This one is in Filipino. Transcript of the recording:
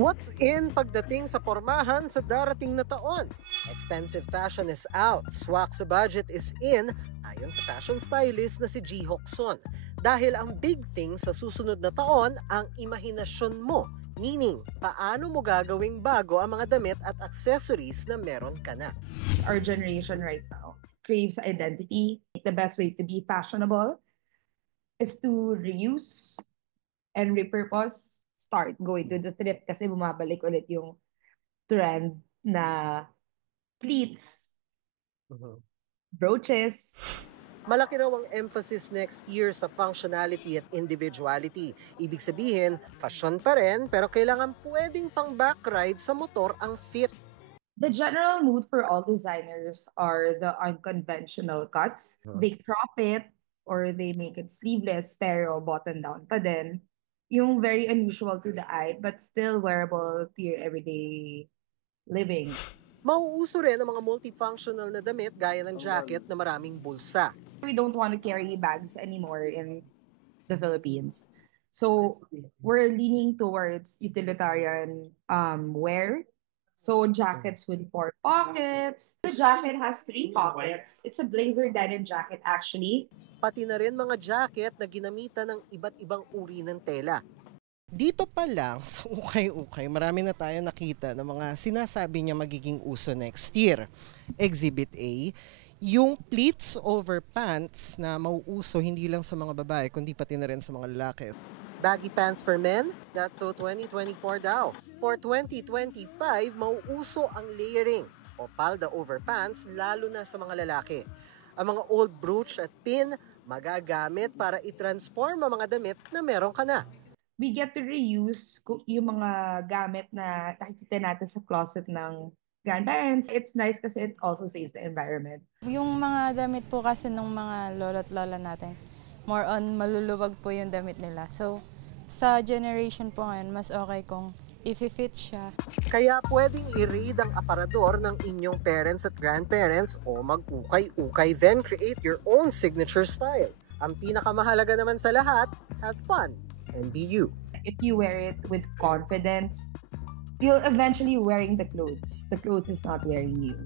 What's in pagdating sa pormahan sa darating na taon? Expensive fashion is out, swak sa budget is in, ayon sa fashion stylist na si G. Hoxon. Dahil ang big thing sa susunod na taon, ang imahinasyon mo. Meaning, paano mo gagawing bago ang mga damit at accessories na meron ka na? Our generation right now craves identity. The best way to be fashionable is to reuse and repurpose. Start going to the thrift kasi bumabalik ulit yung trend na pleats, brooches. Malaki raw ang emphasis next year sa functionality at individuality. Ibig sabihin, fashion pa rin pero kailangan pwedeng pang backride sa motor ang fit. The general mood for all designers are the unconventional cuts. They crop it or they make it sleeveless pero button down pa din. Yung very unusual to the eye but still wearable to your everyday living. Mauuso rin ang mga multifunctional na damit gaya ng jacket na maraming bulsa. We don't want to carry bags anymore in the Philippines. So we're leaning towards utilitarian wear. So jackets with 4 pockets. The jacket has 3 pockets. It's a blazer denim jacket actually. Pati na rin mga jacket na ginamitan ng iba't ibang uri ng tela. Dito pa lang sa ukay-ukay, marami na tayo nakita ng mga sinasabi niya magiging uso next year. Exhibit A, yung pleats over pants na mauuso hindi lang sa mga babae kundi pati na rin sa mga lalaki. Baggy pants for men? That's so 2024 daw. For 2025, mauuso ang layering o palda over pants lalo na sa mga lalaki. Ang mga old brooch at pin magagamit para i-transform ang mga damit na meron ka na. We get to reuse yung mga gamit na nakikita natin sa closet ng grandparents. It's nice kasi it also saves the environment. Yung mga damit po kasi ng mga lolo't lola natin, more on maluluwag po yung damit nila. So, sa generation po ngayon, mas okay kung if-fit siya. Kaya pwedeng i-read ang aparador ng inyong parents at grandparents o mag-ukay-ukay then create your own signature style. Ang pinakamahalaga naman sa lahat, have fun and be you. If you wear it with confidence, you'll eventually wearing the clothes. The clothes is not wearing you.